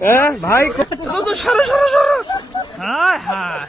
হ্যাঁ ভাই সরো সরো সরো। হায় হায়।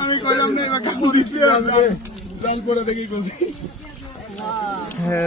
আমি কইলাম না এবার দিতে হবে। জাল করে দেখি কোজি হ্যাঁ,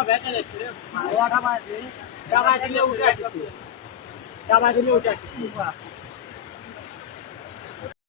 একা নিত্য একা লিবে নাকি দিলে উঠে আসছি